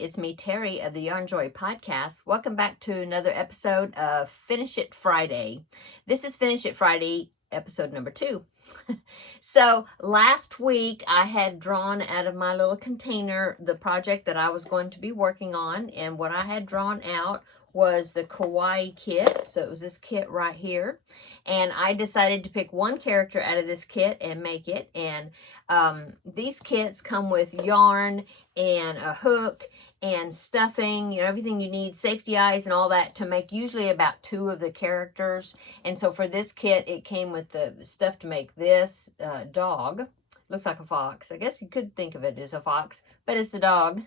It's me, Terry of the Yarnjoy podcast. Welcome back to another episode of Finish It Friday. This is Finish It Friday, episode number 2. So last week I had drawn out of my little container the project that I was going to be working on, and what I had drawn out was the Kawaii Kit. So it was this kit right here, and I decided to pick one character out of this kit and make it. And these kits come with yarn and a hook and stuffing, you know, everything you need, safety eyes and all that, to make usually about 2 of the characters. And so for this kit, it came with the stuff to make this dog. Looks like a fox. I guess you could think of it as a fox, but it's a dog.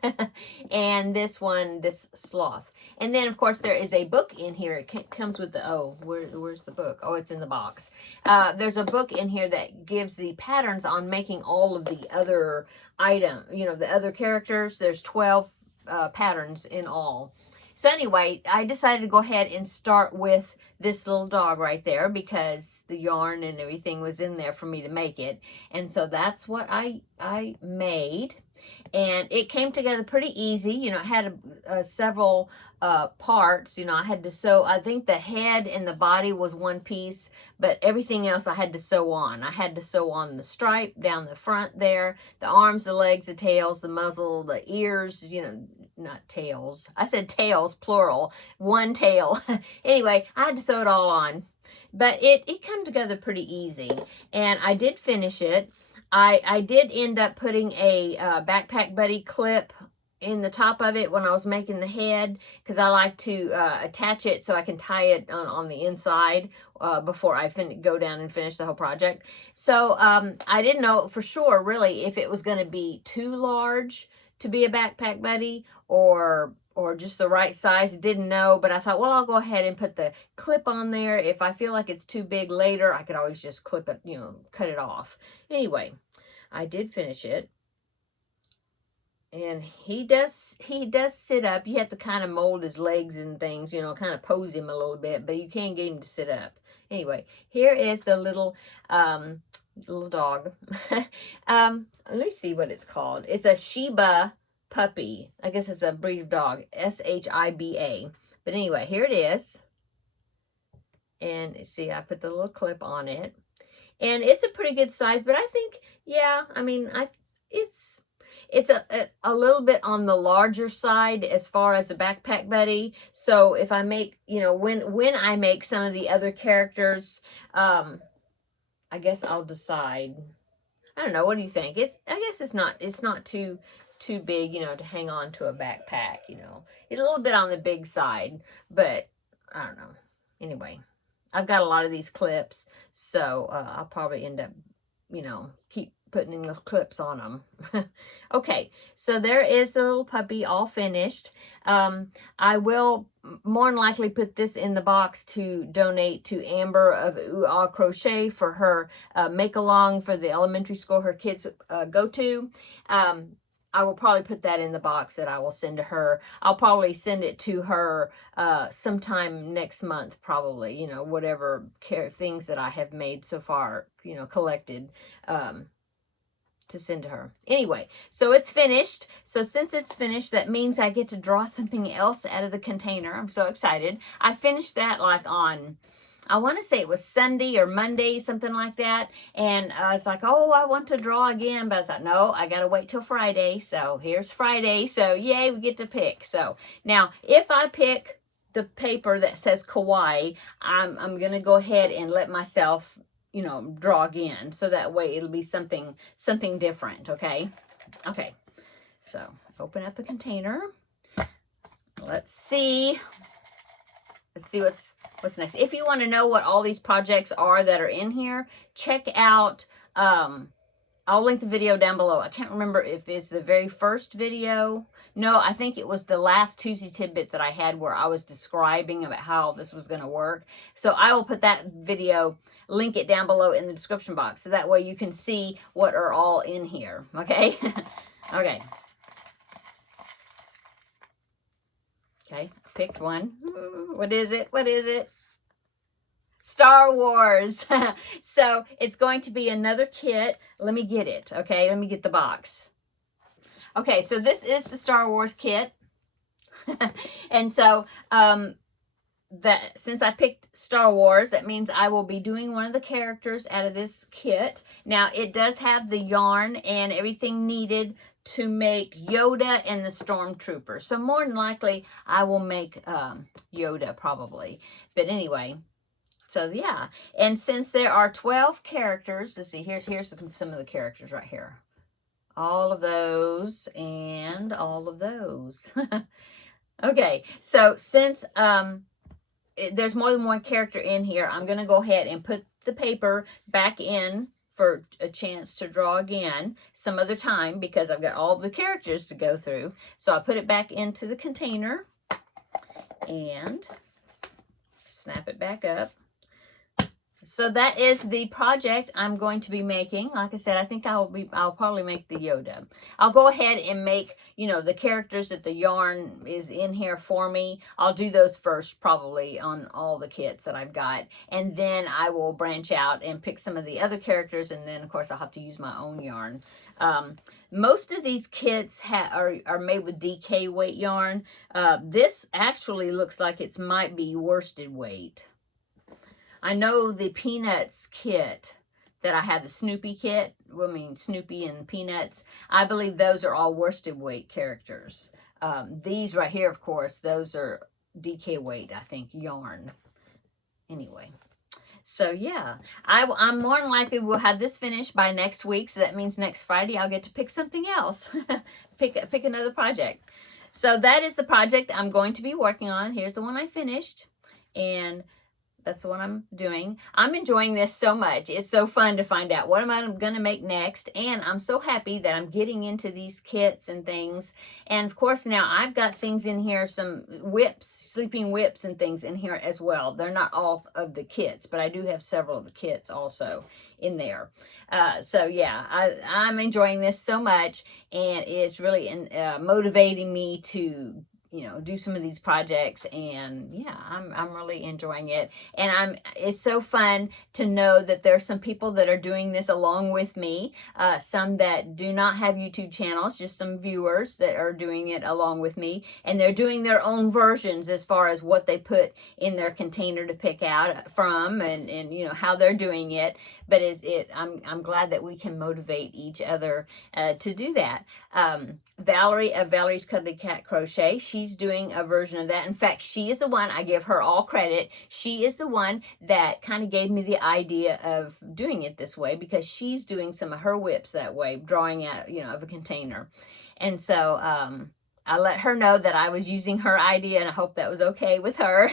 And this one, this sloth. And then, of course, there is a book in here. It comes with the, where's the book? Oh, it's in the box. There's a book in here that gives the patterns on making all of the other items, you know, the other characters. There's 12 patterns in all. So anyway, I decided to go ahead and start with this little dog right there because the yarn and everything was in there for me to make it. And so that's what I made. And it came together pretty easy. You know, it had several parts. You know, I had to sew. I think the head and the body was one piece, but everything else I had to sew on. I had to sew on the stripe down the front there, the arms, the legs, the tails, the muzzle, the ears, you know, not tails. I said tails, plural, one tail. Anyway, I had to sew it all on, but it came together pretty easy, and I did finish it. I did end up putting a Backpack Buddy clip in the top of it when I was making the head, because I like to attach it so I can tie it on the inside before I go down and finish the whole project. So I didn't know for sure really if it was going to be too large to be a Backpack Buddy or just the right size. Didn't know, but I thought, well, I'll go ahead and put the clip on there. If I feel like it's too big later, I could always just clip it, you know, cut it off. Anyway, I did finish it. And he does sit up. You have to kind of mold his legs and things, you know, kind of pose him a little bit, but you can't get him to sit up. Anyway, here is the little dog. Let me see what it's called. It's a Shiba puppy. I guess it's a breed of dog. S-H-I-B-A. But anyway, here it is. And see, I put the little clip on it. And it's a pretty good size, but I think, yeah, I mean, it's a little bit on the larger side as far as a Backpack Buddy. So if I make, you know, when I make some of the other characters, I guess I'll decide. I don't know. What do you think? I guess it's not too big, you know, to hang on to a backpack, you know. It's a little bit on the big side, but I don't know. Anyway, I've got a lot of these clips, so I'll probably end up, you know, keep putting the clips on them. Okay, so there is the little puppy all finished. I will more than likely put this in the box to donate to Amber of Ooh Ah Crochet for her make-along for the elementary school her kids go to. I will probably put that in the box that I will send to her. I'll probably send it to her sometime next month, probably, you know, whatever things that I have made so far, you know, collected, to send to her. Anyway, so it's finished. So since it's finished, that means I get to draw something else out of the container. I'm so excited. I finished that like on, I want to say it was Sunday or Monday, something like that. And I was like, oh, I want to draw again. But I thought, no, I got to wait till Friday. So here's Friday. So yay, we get to pick. So now if I pick the paper that says Kawaii, I'm going to go ahead and let myself, you know, draw again. So that way it'll be something different. Okay. Okay. So open up the container. Let's see what's next. If you want to know what all these projects are that are in here, check out, I'll link the video down below. I can't remember if it's the very first video. No, I think it was the last Tuesday Tidbits that I had where I was describing about how this was going to work. So I will put that video, link it down below in the description box. So that way you can see what are all in here. Okay? Okay. Okay, picked one. What is it? What is it? Star Wars. So it's going to be another kit. Let me get it, okay? Let me get the box. Okay, so this is the Star Wars kit. And so, that since I picked Star Wars, that means I will be doing one of the characters out of this kit. Now, it does have the yarn and everything needed to make Yoda and the Stormtrooper. So more than likely, I will make Yoda probably. But anyway, so yeah. And since there are 12 characters, let's see, here's some of the characters right here. All of those and all of those. Okay, so since there's more than one character in here, I'm going to go ahead and put the paper back in for a chance to draw again some other time because I've got all the characters to go through. So I put it back into the container and snap it back up. So that is the project I'm going to be making. Like I said, I think I'll probably make the Yoda. I'll go ahead and make, you know, the characters that the yarn is in here for me. I'll do those first probably on all the kits that I've got. And then I will branch out and pick some of the other characters. And then, of course, I'll have to use my own yarn. Most of these kits are made with DK weight yarn. This actually looks like it might be worsted weight. I know the Peanuts kit that I have, the Snoopy kit, I mean Snoopy and Peanuts, I believe those are all worsted weight characters. These right here, of course, those are DK weight, I think, yarn. Anyway, so yeah, I'm more than likely will have this finished by next week, so that means next Friday I'll get to pick something else, pick another project. So that is the project I'm going to be working on. Here's the one I finished, and that's what I'm doing. I'm enjoying this so much. It's so fun to find out what am I going to make next. And I'm so happy that I'm getting into these kits and things. And of course, now I've got things in here, some whips, sleeping whips and things in here as well. They're not all of the kits, but I do have several of the kits also in there. So yeah, I'm enjoying this so much. And it's really motivating me to, you know, do some of these projects, and yeah, I'm really enjoying it. And it's so fun to know that there's some people that are doing this along with me, some that do not have YouTube channels, just some viewers that are doing it along with me, and they're doing their own versions as far as what they put in their container to pick out from, and you know how they're doing it. But I'm glad that we can motivate each other to do that. Valerie of Valerie's Cuddly Cat Crochet, she's doing a version of that. In fact, she is the one, I give her all credit. She is the one that kind of gave me the idea of doing it this way, because she's doing some of her whips that way, drawing out, you know, of a container. And so I let her know that I was using her idea, and I hope that was okay with her.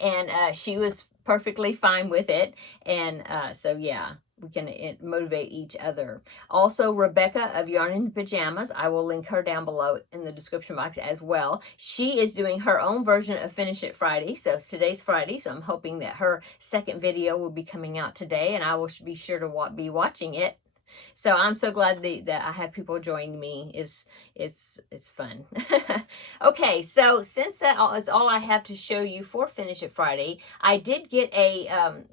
And she was perfectly fine with it. And so yeah, we can motivate each other. Also, Rebecca of Yarn in Pajamas, I will link her down below in the description box as well. She is doing her own version of Finish It Friday. So today's Friday, so I'm hoping that her second video will be coming out today, and I will be sure to be watching it. So I'm so glad that I have people joining me. It's fun. Okay, so since that is all I have to show you for Finish It Friday, I did get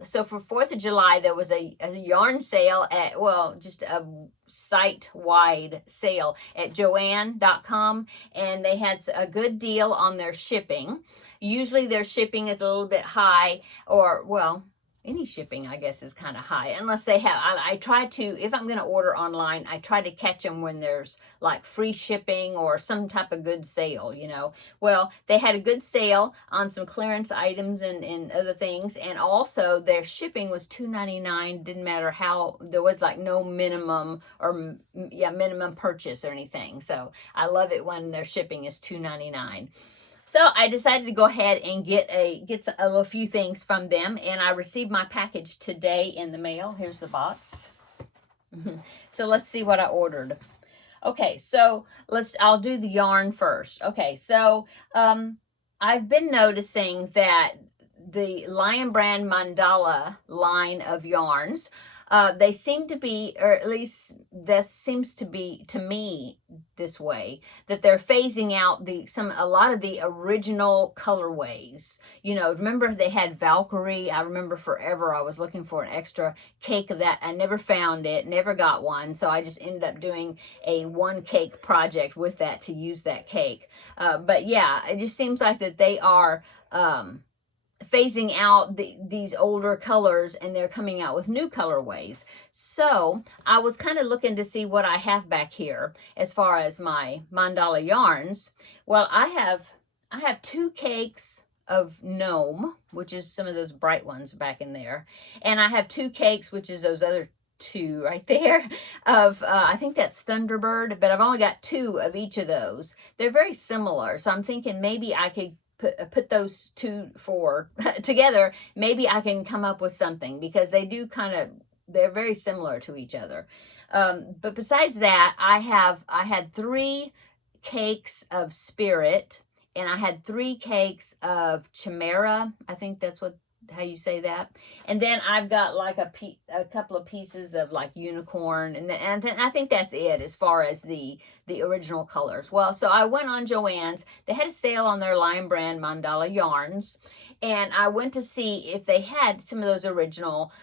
so for 4th of July, there was a yarn sale at, well, just a site-wide sale at Joann.com, and they had a good deal on their shipping. Usually their shipping is a little bit high, or, well, any shipping, I guess, is kind of high, unless they have, I try to, if I'm going to order online, I try to catch them when there's like free shipping or some type of good sale, you know. Well, they had a good sale on some clearance items and other things, and also their shipping was $2.99. Didn't matter how, there was like no minimum or, yeah, minimum purchase or anything. So I love it when their shipping is $2.99. So I decided to go ahead and get a few things from them, and I received my package today in the mail. Here's the box. So let's see what I ordered. Okay, so I'll do the yarn first. Okay, so I've been noticing that the Lion Brand Mandala line of yarns, they seem to be, or at least this seems to be, to me, this way, that they're phasing out a lot of the original colorways. You know, remember they had Valkyrie? I remember forever I was looking for an extra cake of that. I never found it, never got one, so I just ended up doing a one cake project with that to use that cake. But yeah, it just seems like that they are phasing out these older colors, and they're coming out with new colorways. So I was kind of looking to see what I have back here as far as my mandala yarns. Well, I have 2 cakes of gnome, which is some of those bright ones back in there, and I have 2 cakes, which is those other 2 right there, of I think that's Thunderbird, but I've only got 2 of each of those. They're very similar, so I'm thinking maybe I could put those 2 together. Maybe I can come up with something, because they do they're very similar to each other. But besides that, I had 3 cakes of Spirit, and I had 3 cakes of Chimera. I think that's how you say that. And then I've got like a couple of pieces of like Unicorn, and then I think that's it as far as the original colors. Well, so I went on Joann's. They had a sale on their Lion Brand mandala yarns, and I went to see if they had some of those original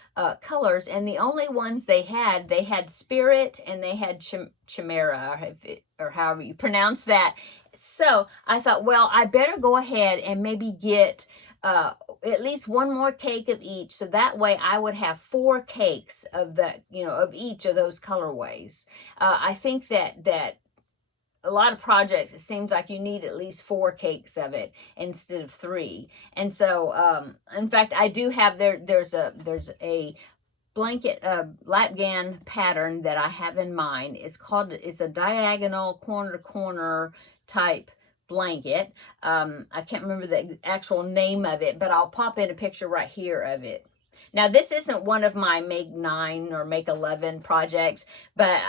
colors, and the only ones they had Spirit, and they had Chimera, or however you pronounce that. So I thought, well, I better go ahead and maybe get at least 1 more cake of each, so that way I would have 4 cakes of that, of each of those colorways. I think that a lot of projects, it seems like you need at least 4 cakes of it instead of 3. And so, in fact, I do have there's a blanket lapgan pattern that I have in mind. It's a diagonal corner to corner type blanket. I can't remember the actual name of it, but I'll pop in a picture right here of it. Now, this isn't one of my Make 9 or Make 11 projects, but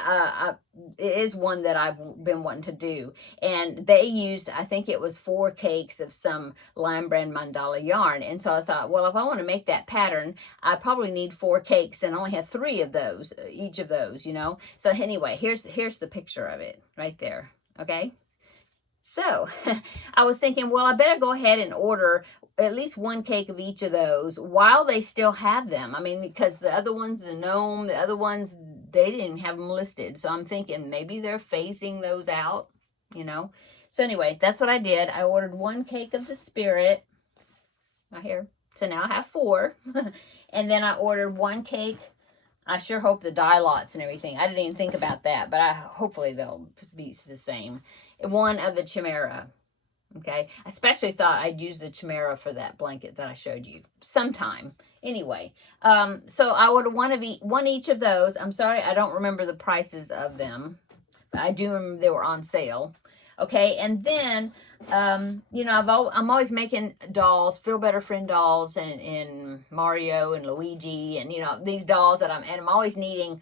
it is one that I've been wanting to do. And they used, I think it was 4 cakes of some Lion Brand mandala yarn. And so I thought, well, if I want to make that pattern, I probably need 4 cakes, and I only have 3 of those, each of those, So anyway, here's the picture of it right there. Okay. So I was thinking, well, I better go ahead and order at least 1 cake of each of those while they still have them. I mean, because the other ones, the gnome, the other ones, they didn't have them listed. So I'm thinking maybe they're phasing those out, So anyway, that's what I did. I ordered 1 cake of the Spirit right here. So now I have 4. And then I ordered 1 cake. I sure hope the dye lots and everything. I didn't even think about that, but hopefully they'll be the same. 1 of the Chimera. Okay. I especially thought I'd use the Chimera for that blanket that I showed you sometime. Anyway, so I ordered 1 each of those. I'm sorry, I don't remember the prices of them, but I do remember they were on sale. Okay, and then, I'm always making dolls, Feel Better Friend dolls, and Mario and Luigi, and, these dolls that I'm always needing,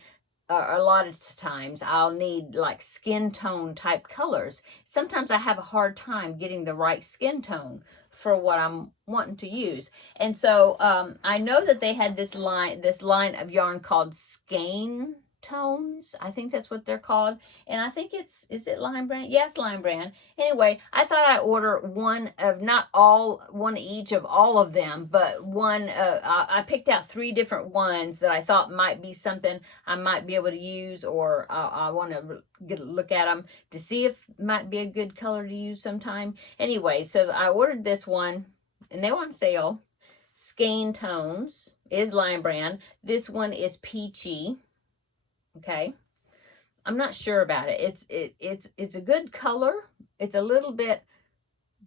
a lot of times I'll need like skin tone type colors. Sometimes I have a hard time getting the right skin tone for what I'm wanting to use. And so, I know that they had this line of yarn called Skein tones. I think that's what they're called. And I think is it Lion Brand? Yes, Lion Brand. Anyway, I thought I'd order 1 each of all of them, but I picked out 3 different ones that I thought might be something I might be able to use, or I want to get a look at them to see if it might be a good color to use sometime. Anyway, so I ordered this one, and they were on sale. Skein tones is Lion Brand. This one is peachy. Okay, I'm not sure about it. It's a good color. It's a little bit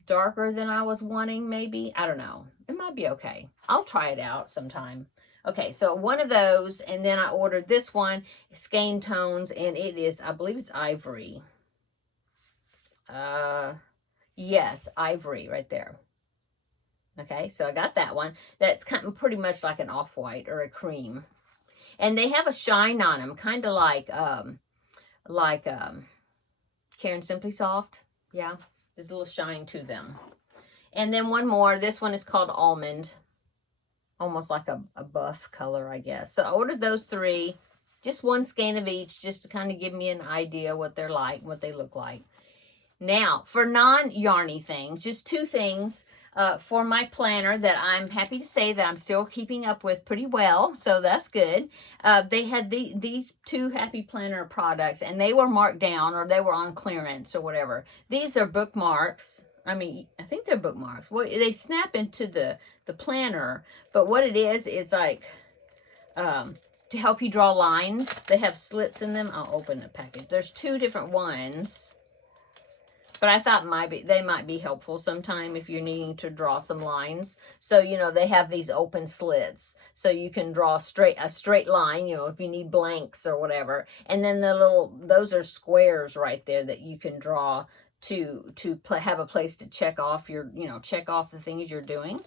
darker than I was wanting, maybe. I don't know. It might be okay. I'll try it out sometime. Okay, so 1 of those, and then I ordered this one, Skein tones, and it is, I believe it's ivory. Yes, ivory right there. Okay, so I got that one. That's kind of pretty much like an off-white or a cream. And they have a shine on them, kind of like Karen Simply Soft. Yeah, there's a little shine to them. And then 1 more. This one is called Almond. Almost like a buff color, I guess. So I ordered those 3. Just one skein of each, just to kind of give me an idea what they're like, what they look like. Now, for non-yarny things, just two things for my planner that I'm happy to say that I'm still keeping up with pretty well, so that's good. They had these two Happy Planner products, and they were marked down, or they were on clearance or whatever. These are Bookmarks. I mean, I think they're Bookmarks. Well, they snap into the planner, but what it is like to help you draw lines. They have slits in them. I'll open the package. There's two different ones. But I thought they might be helpful sometime if you're needing to draw some lines. So, you know, they have these open slits. So you can draw a straight line, you know, if you need blanks or whatever. And then those are squares right there that you can draw to have a place to check off check off the things you're doing.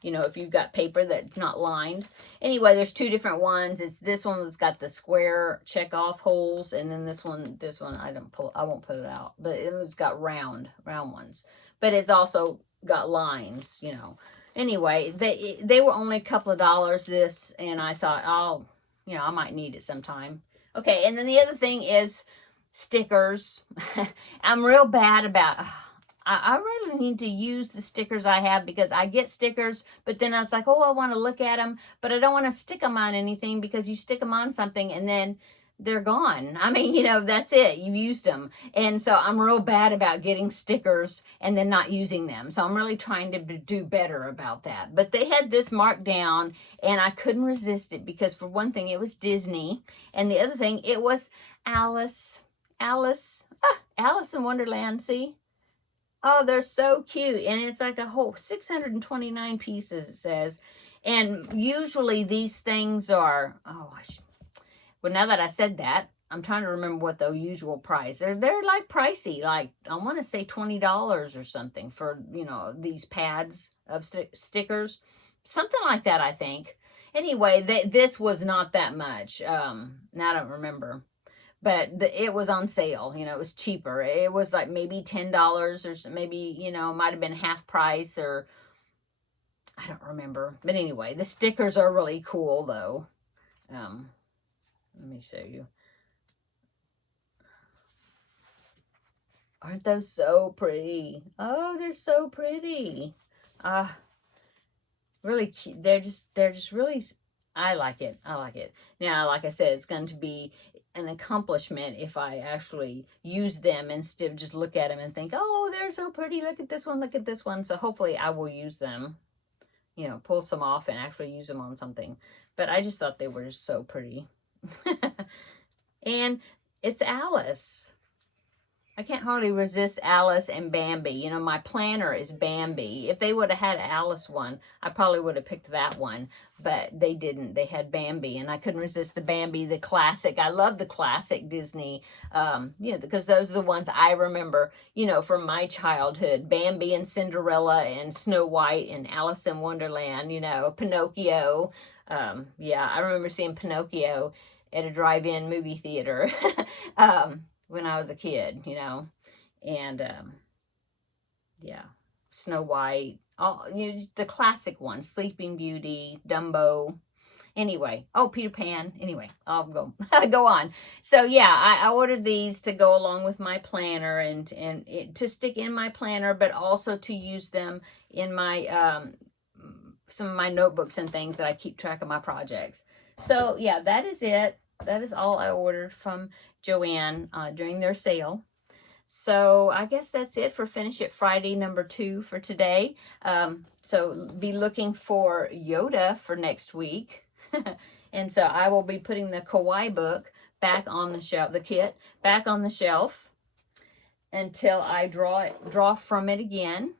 You know, if you've got paper that's not lined. Anyway, there's two different ones. It's this one that's got the square check off holes, and then this one I won't put it out. But it's got round ones. But it's also got lines, you know. Anyway, they were only a couple of dollars this, and I thought, oh, you know, I might need it sometime. Okay, and then the other thing is stickers. I'm real bad about I really need to use the stickers I have, because I get stickers, but then I was like, oh, I want to look at them, but I don't want to stick them on anything, because you stick them on something and then they're gone. I mean, you know, that's it. You used them. And so I'm real bad about getting stickers and then not using them. So I'm really trying to do better about that. But they had this marked down, and I couldn't resist it, because for one thing, it was Disney. And the other thing, it was Alice in Wonderland, see? Oh, they're so cute. And it's like a whole 629 pieces, it says. And usually these things are, well, now that I said that, I'm trying to remember what the usual price. They're like pricey, like I want to say $20 or something for, you know, these pads of stickers. Something like that, I think. Anyway, this was not that much. Now I don't remember. But it was on sale, you know, it was cheaper. It was like maybe $10 or maybe, you know, might have been half price, or I don't remember. But anyway, the stickers are really cool though. Let me show you. Aren't those so pretty? Oh, they're so pretty. Really cute. They're just really, I like it. I like it. Now, like I said, it's going to be an accomplishment if I actually use them instead of just look at them and think, oh, they're so pretty. Look at this one. Look at this one. So hopefully I will use them, you know, pull some off and actually use them on something. But I just thought they were just so pretty. And it's Alice. I can't hardly resist Alice and Bambi. You know, my planner is Bambi. If they would have had an Alice one, I probably would have picked that one. But they didn't. They had Bambi, and I couldn't resist the Bambi, the classic. I love the classic Disney, you know, because those are the ones I remember, you know, from my childhood. Bambi and Cinderella and Snow White and Alice in Wonderland, you know, Pinocchio. Yeah, I remember seeing Pinocchio at a drive-in movie theater. When I was a kid, you know, and yeah, Snow White, all, you know, the classic ones, Sleeping Beauty, Dumbo. Anyway, oh, Peter Pan. Anyway, I'll go on. So yeah, I ordered these to go along with my planner and to stick in my planner, but also to use them in my some of my notebooks and things that I keep track of my projects. So yeah, that is it. That is all I ordered from Joann during their sale. So I guess that's it for Finish It Friday number 2 for today. So be looking for Yoda for next week. And so I will be putting the Kawaii book back on the shelf, the kit back on the shelf, until I draw from it again.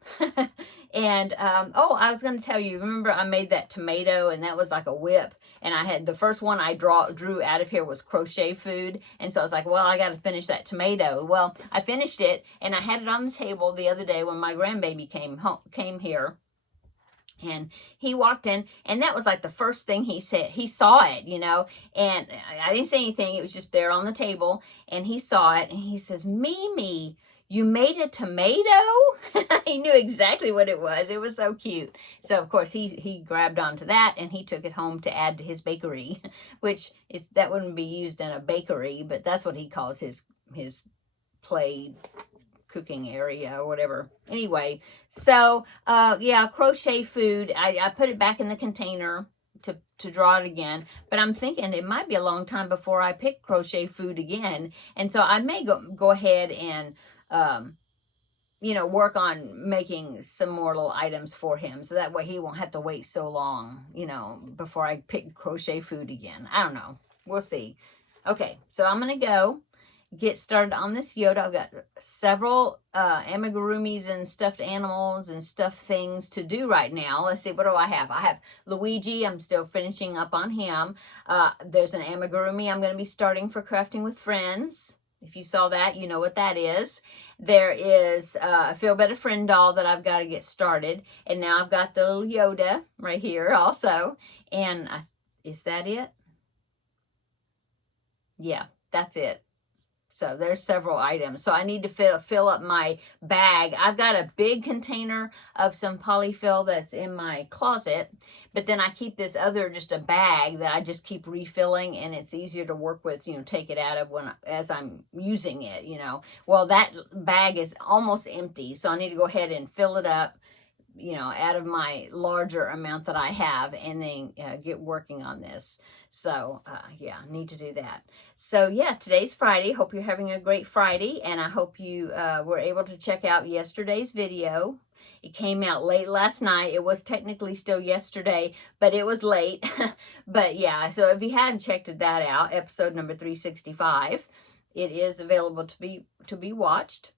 And oh, I was going to tell you, remember I made that tomato, and that was like a whip, and I had the first one I drew out of here was crochet food, and so I was like, well, I got to finish that tomato. Well, I finished it, and I had it on the table the other day when my grandbaby came here. And he walked in, and that was like the first thing he said. He saw it, you know, and I didn't say anything. It was just there on the table, and he saw it, and he says, Mimi, "You made a tomato?" He knew exactly what it was. It was so cute. So, of course, he grabbed onto that, and he took it home to add to his bakery, which is, that wouldn't be used in a bakery, but that's what he calls his play cooking area or whatever. Anyway, so yeah, crochet food. I put it back in the container to draw it again, but I'm thinking it might be a long time before I pick crochet food again, and so I may go ahead and you know, work on making some more little items for him, so that way he won't have to wait so long, you know, before I pick crochet food again. I don't know, we'll see. Okay, so I'm gonna go get started on this Yoda. I've got several amigurumis and stuffed animals and stuffed things to do right now. Let's see, what do I have? I have Luigi. I'm still finishing up on him. There's an amigurumi I'm going to be starting for Crafting with Friends. If you saw that, you know what that is. There is a Feel Better Friend doll that I've got to get started. And now I've got the little Yoda right here also. And is that it? Yeah, that's it. So there's several items. So I need to fill up my bag. I've got a big container of some polyfill that's in my closet, but then I keep this other, just a bag that I just keep refilling, and it's easier to work with, you know, take it out of as I'm using it, you know. Well, that bag is almost empty, so I need to go ahead and fill it up, you know, out of my larger amount that I have, and then get working on this. So yeah, need to do that. So yeah, today's Friday. Hope you're having a great Friday, and I hope you were able to check out yesterday's video. It came out late last night. It was technically still yesterday, but it was late. But yeah, so if you hadn't checked that out, episode number 365, it is available to be watched.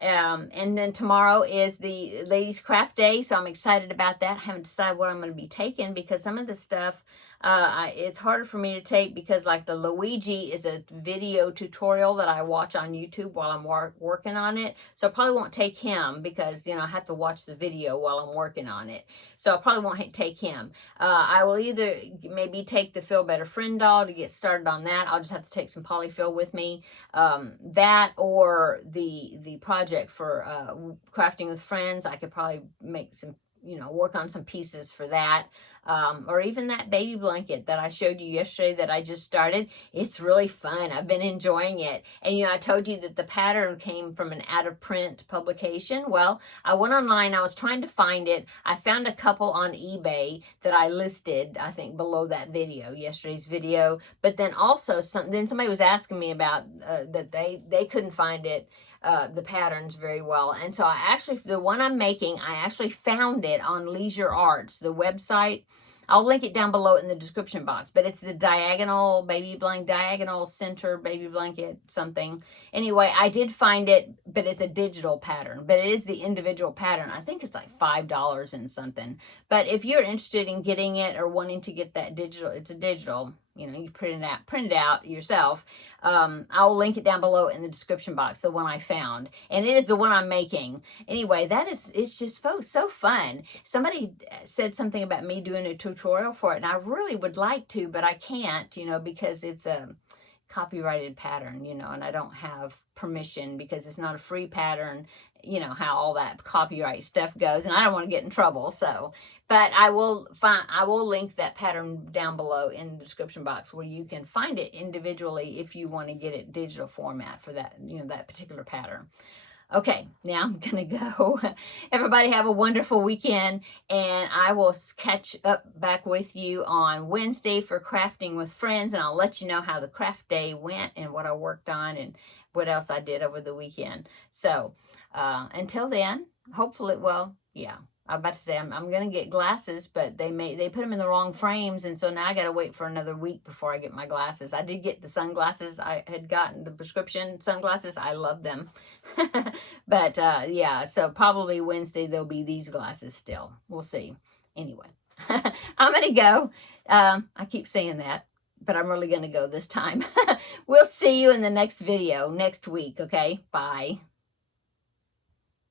And then tomorrow is the Ladies Craft Day, so I'm excited about that. I haven't decided what I'm going to be taking, because some of the stuff, it's harder for me to take, because like the Luigi is a video tutorial that I watch on YouTube while I'm working on it. So I probably won't take him, because, you know, I have to watch the video while I'm working on it. So I probably won't take him. I will either maybe take the Feel Better Friend doll to get started on that. I'll just have to take some polyfill with me. That, or the project for Crafting with Friends. I could probably make some, you know, work on some pieces for that. Or even that baby blanket that I showed you yesterday that I just started. It's really fun. I've been enjoying it. And, you know, I told you that the pattern came from an out-of-print publication. Well, I went online. I was trying to find it. I found a couple on eBay that I listed, I think, below that video, yesterday's video. But then also, somebody was asking me about that they couldn't find it, the patterns very well. And so the one I'm making, I actually found it on Leisure Arts, the website. I'll link it down below in the description box, but it's the diagonal center baby blanket something. Anyway, I did find it, but it's a digital pattern, but it is the individual pattern. I think it's like $5 and something. But if you're interested in getting it or wanting to get that digital, it's a digital, you know, you print it out yourself. I'll link it down below in the description box, the one I found. And it is the one I'm making. Anyway, it's just so fun. Somebody said something about me doing a tutorial for it, and I really would like to, but I can't, you know, because it's a copyrighted pattern, you know, and I don't have permission, because it's not a free pattern, you know, how all that copyright stuff goes, and I don't want to get in trouble. So, but I will link that pattern down below in the description box, where you can find it individually if you want to get it digital format for that, you know, that particular pattern. Okay, now I'm going to go. Everybody have a wonderful weekend, and I will catch up back with you on Wednesday for Crafting with Friends, and I'll let you know how the craft day went and what I worked on and what else I did over the weekend. So until then, hopefully, well, yeah. I'm about to say I'm going to get glasses, but they put them in the wrong frames, and so now I got to wait for another week before I get my glasses. I did get the sunglasses. I had gotten the prescription sunglasses. I love them. But yeah, so probably Wednesday there'll be these glasses still. We'll see. Anyway, I'm going to go. I keep saying that, but I'm really going to go this time. We'll see you in the next video next week, okay? Bye.